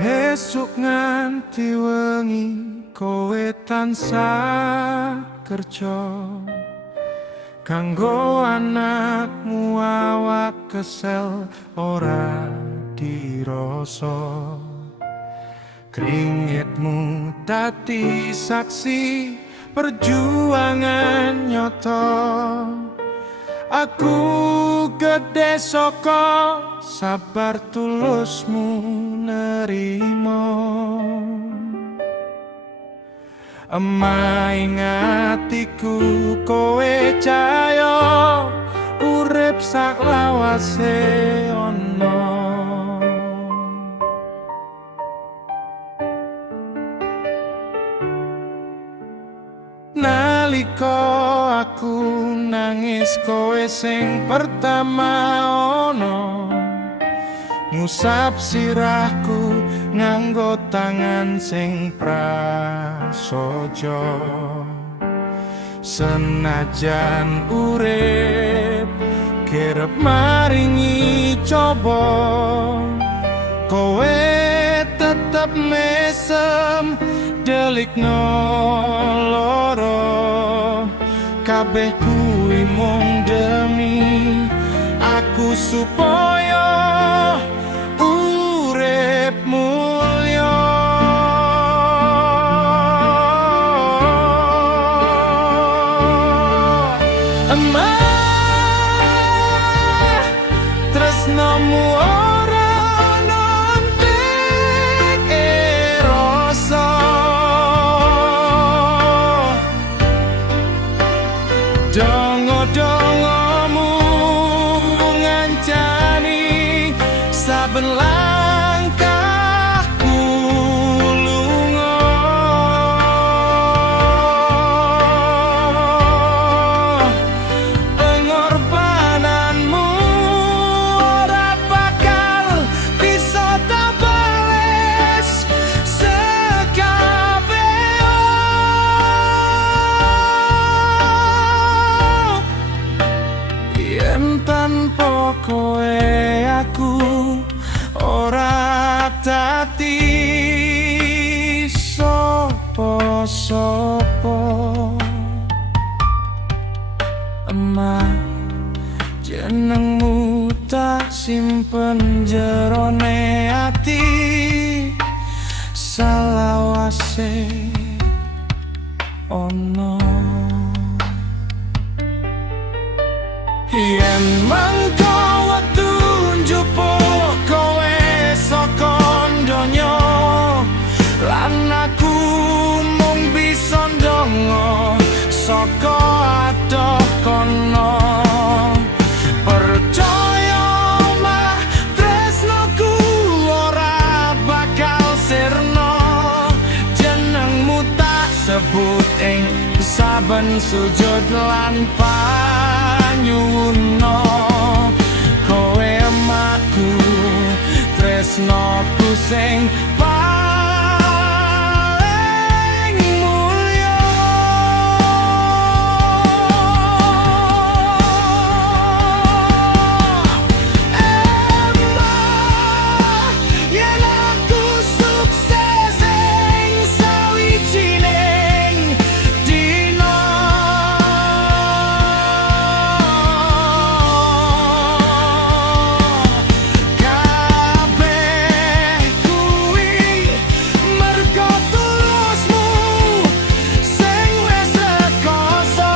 Esuk nganti wengi kowe tansah kerja kanggo anakmu, awak kesel ora dirasa. Keringetmu dadi saksi perjuangan nyata. Aku gede saka sabar tulusmu nerimo. Emah ingatiku kowe cahya urip saklawase ana. Nalika aku nangis kowe sing pertama ana, ngusap sirahku nganggo tangan sing prasaja. Senajan urip kerep maringi coba, kowe tetep mesem delikno loro. Kabeh kuwi mung demi aku supaya urip mulya. Emah tresnamu ora ana entek rasa. Dongo-dongomu ngancani saben langkahku lunga. Pengorbananmu ora bakal bisa tak bales sekabeh. Yen tanpa kowe aku ora dadi sapa-sapa. Emah jenengmu tak simpen jerone ati salawase ono. Yen mangko wektu njupuk kowe saka donya, lan aku mung bisa ndonga saka adoh kono. Percaya mah tresnoku ora bakal sirna, jenengmu tak sebut ing saben sujud lan panyuwuna. Kowe emakku, tresnoku sing paling mulya. Emah yen aku sukses ing sawijining dina, kabeh kuwi merga tulusmu sing wis rekoso.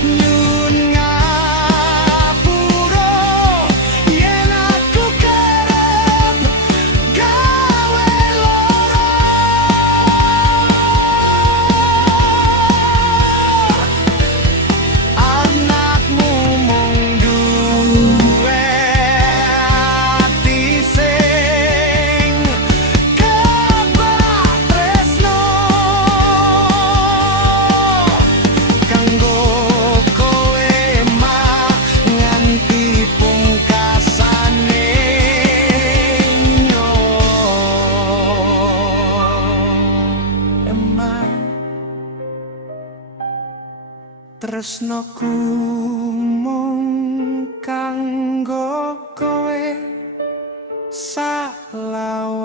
Nyun ngapura yen aku kerep gawe lara. Anakmu mung duwe ati sing kebak tresno kanggo kowe mah nganti pungkasane emah. Tresnoku mung kanggo kowe salawase.